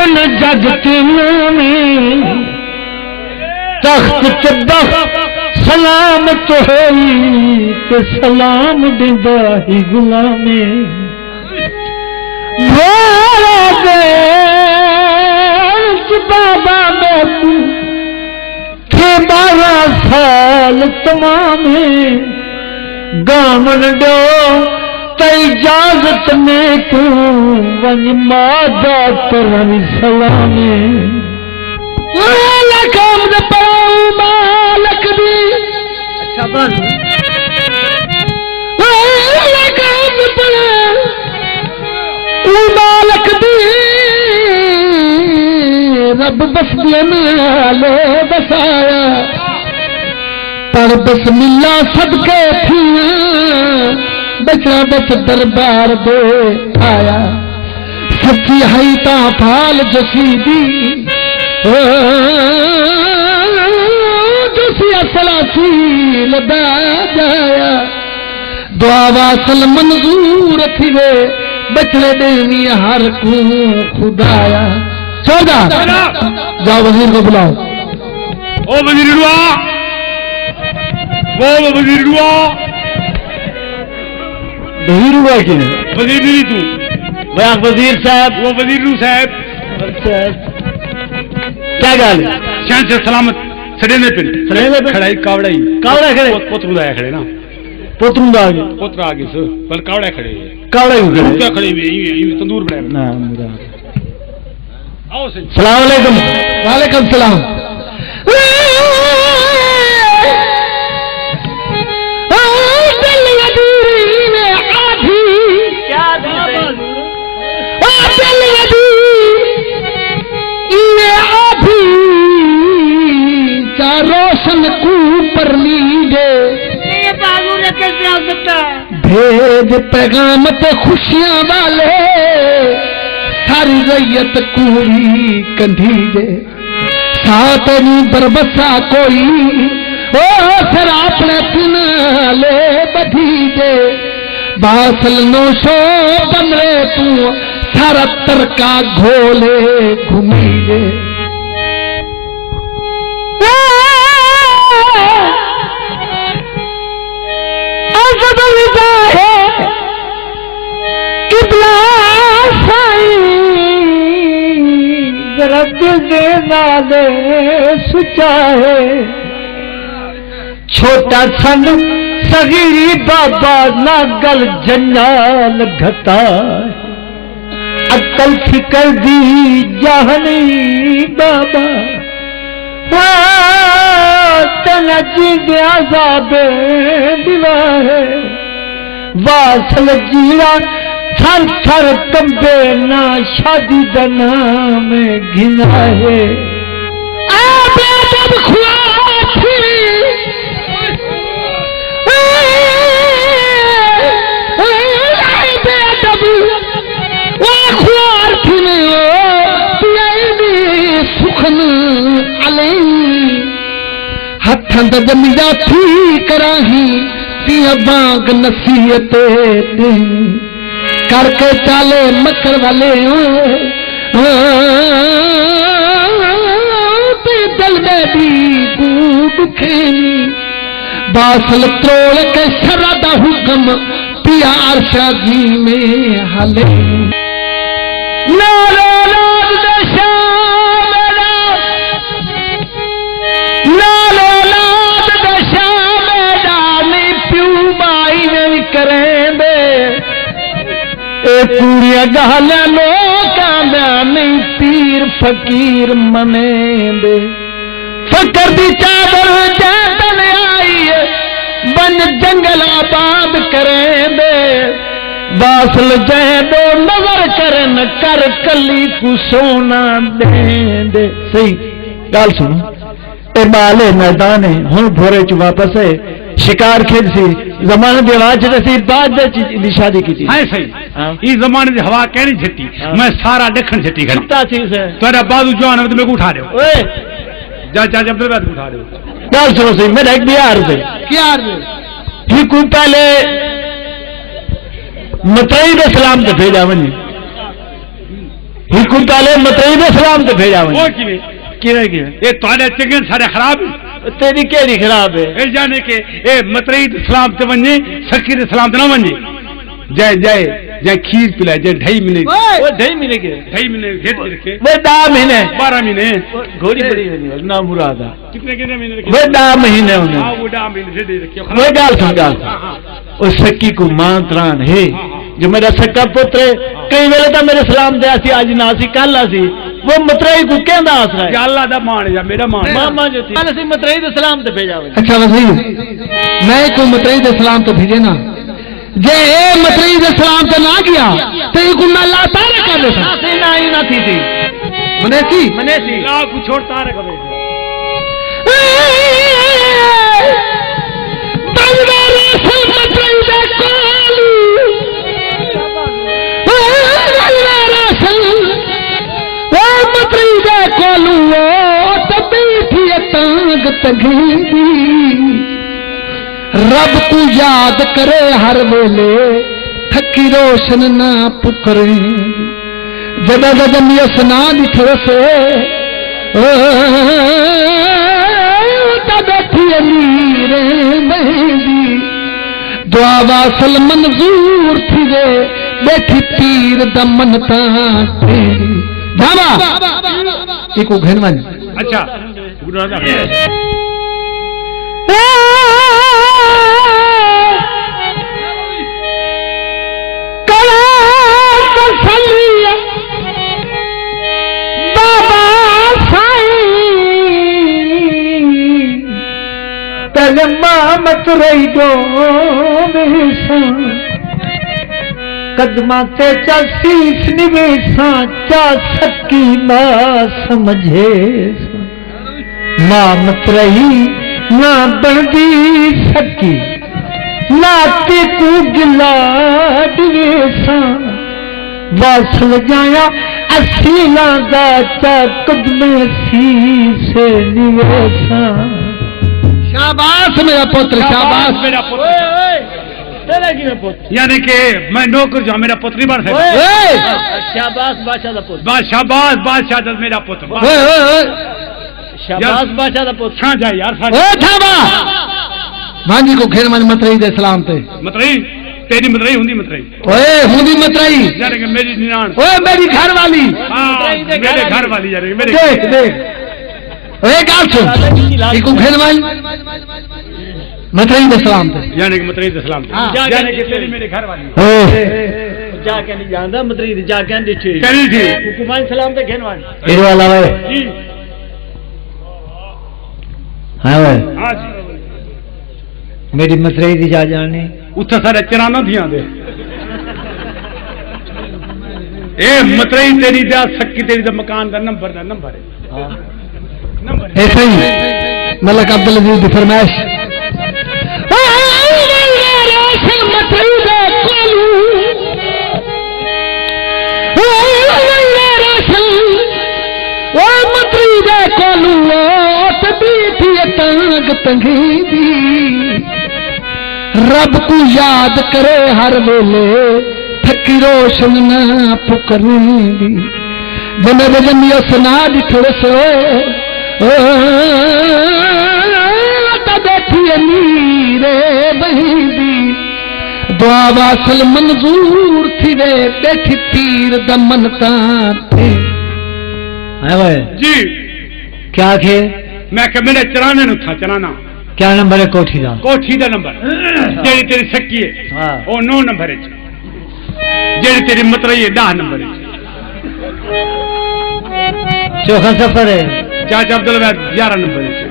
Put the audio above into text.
بیٹھن جگتیاں میں تخت چبخ سلام تو ہوئی کہ سلام دیندا ہی غلامے بھولا دے بابا میں تھے 12 سال تمامے گامن ڈو اجازت میں تو ون مادہ ترن سلامے لکھام دے پڑھاؤ مالک دی اچھا بانو لکھام دے پڑھاؤ مالک دی رب بس نالے بسایا پر بسم اللہ صدقے تھیاں بچڑا بچ دربار دے آیا سچی ہائی تا پھال جسی دی جسی اصلاسی لدا جایا دعا واصل منظور تھی وے بچڑے دینی ہر کو خدایا 14 جاؤ وزیر کو بلاؤ او وزیر دعا وہ وزیر دعا وزیر ہوا کہ وزیر نہیں تو وہ وزیر صاحب وہ وزیر صاحب کیا گال شان سے سلامت سڑے پن کھڑائی کاوڑائی کھڑے پوتر آیا کھڑے نا پوتر آگے پوتر آگے سر بل کاوڑا کھڑے کاوڑائی کھڑے ہوئے تندور بنایا السلام علیکم وعلیکم السلام روشن کو پر لیڈے بھیج پیغام تے خوشیاں والے ساری ریت کوئی کندھی دے ساتھ نہیں بربسا کوئی او سر اپنے پنالے بدھی دے باصل نوشو بمرے تو سارا ترکا گھولے گھومی دے رب دے نالے سچا ہے چھوٹا سن صغیری بابا ناگل جنال گھتا عقل فکر دی جہنی بابا تنجی دے عذاب دلا ہے واصل جیڑا تھر تھر کمبے نا شادی دا نام گھنا ہے آب ادب خواب تھی آب ادب خوار تھی پیائی سخن علی ہتھاں دا جمیا تھی کراہی تیا بانگ نصیحت کر کے چالے مکر والے دل میں بھی گوڑ کھینی باصل تروڑ کے شرادہ حکم پیا عرشہ جی میں حلے نارو لاد دشا میرا نارو لاد دشا میرا نہیں پیو بائی نہیں کریں دے اے پوریا گالیا لوکاں دا نہیں پیر فقیر منے دے فکر دی چادر جیتن آئی بن جنگل آباد کریں دے باصل جہدو نظر کرن کر کلی کو سونا دیں دے صحیح گال سنو اے بالے میدان ہے ہوں بھورے چ واپس ہے شکار کھیل سی زمانے دی ہوا چ سی بعد دی شادی کی تھی ہاں صحیح یہ زمانے دی ہوا کہنی جھٹی میں سارا ڈکھن جھٹی کھڑی کتا چیز ہے تیرا بازو جوان ہے میں کو اٹھا دیو اوئے جا چا جب بعد اٹھا دیو گال سنو سی میرا ایک بیار سے کیا عرض ہے ہی کو پہلے متعید اسلام تے بھیجا ونی ہی کو پہلے مترئی دے سلام تے بھیجا وہ ونجے کیویں کی یہ تواڈے چنگے سارے خراب تیری کیڑی خراب ہے اے جانے کہ اے مترئی دے سلام تے ونجے سکی دے سلام تے نہ ونجے جائے جائے جائے کھیر پلائے جائے 2.5 مہینے وہ 2.5 مہینے کے 2.5 مہینے گھٹ رکھے وہ 10 مہینے 12 مہینے گھوڑی بڑی نا مراد کتنے مہینے رکھے وہ 10 مہینے انہیں ہاں وہ 10 مہینے سے رکھے وہ گال سن اس سکی کو مانتران ہے جو میرا سکا پتر کئی ویلے تا میرے سلام دیا سی آج نہ سی کل سی وہ مترئی کو کہندا آسرا ہے اللہ دا مان جا میرا مان ماما جو تھی کل سی مترئی دے سلام تے بھیجا ونجے اچھا وزیر میں کو مترئی دے سلام تو بھیجے نا جے اے مترئی دے سلام تے نہ گیا تے کو میں اللہ تعالی کر دے سا سی نہ ہی نہ تھی سی منے سی لا کو چھوڑتا رہ کبھی رب کو یاد کرے ہر ویلے تھکی روشن نہ پکرے جب جب یس نہ دکھو سے بیٹھی امیر مہندی دعا واسل منظور تھی وے بیٹھی پیر دمن تاں جاوا ایک گھن ون اچھا مترئی دو قدمہ تے چا سیس نویساں چا سکی نہ سمجھے ماں مترئی نہ بندی سکی لاتے کو گلا دویساں واصل جایا اصیلاں دا چا قدمے سیس نویساں شاباش میرا پتر شاباش میرا پتر یعنی کہ میں نوکر جو میرا پتر نہیں بن سکتا شاباش بادشاہ دا پتر شاباش بادشاہ دا میرا پتر شاباش بادشاہ دا پتر چھا جائے یار مانجی کو گھر من مترئی دے سلام تے مترئی تیری مترئی ہوندی مترئی اوئے ہوندی مترئی یعنی کہ میری ننان اوئے میری گھر والی میرے گھر والی یعنی میرے دیکھ دیکھ اوئے گال سن ایک گھر من مترئی دے سلام تے یعنی کہ مترئی دے سلام یعنی کہ تیری میرے گھر والی جا کے نہیں جاندا مترئی دی جا کے ڈٹھی کہنی تھی حکمان سلام تے گھن وان اے والا وے جی ہاں وے ہاں جی میری مترئی دی جا جانی اتھا سارے چرانا تھیاں دے اے مترئی تیری دا سکی تیری دا مکان دا نمبر ہے اے صحیح ملک عبدالعزیز دی فرمائش رب کو یاد کرے ہر ویلے تھکی روشن نہ پکریں دی جنے بجن یس نہ دکھو سوئے تا بیٹھی امیر مہندی دعا واصل منظور تھی وے بیٹھی پیر دمن تاں تے جی کیا کھے میں کہ میرے چرانے نو تھا چرانا کیا نمبر ہے کوٹھی دا نمبر جیڑی تیری سکی ہے او 9 نمبر ہے جیڑی تیری مترئی ہے 10 نمبر ہے چوکھا سفر ہے چاچا عبدالوہاب 11 نمبر ہے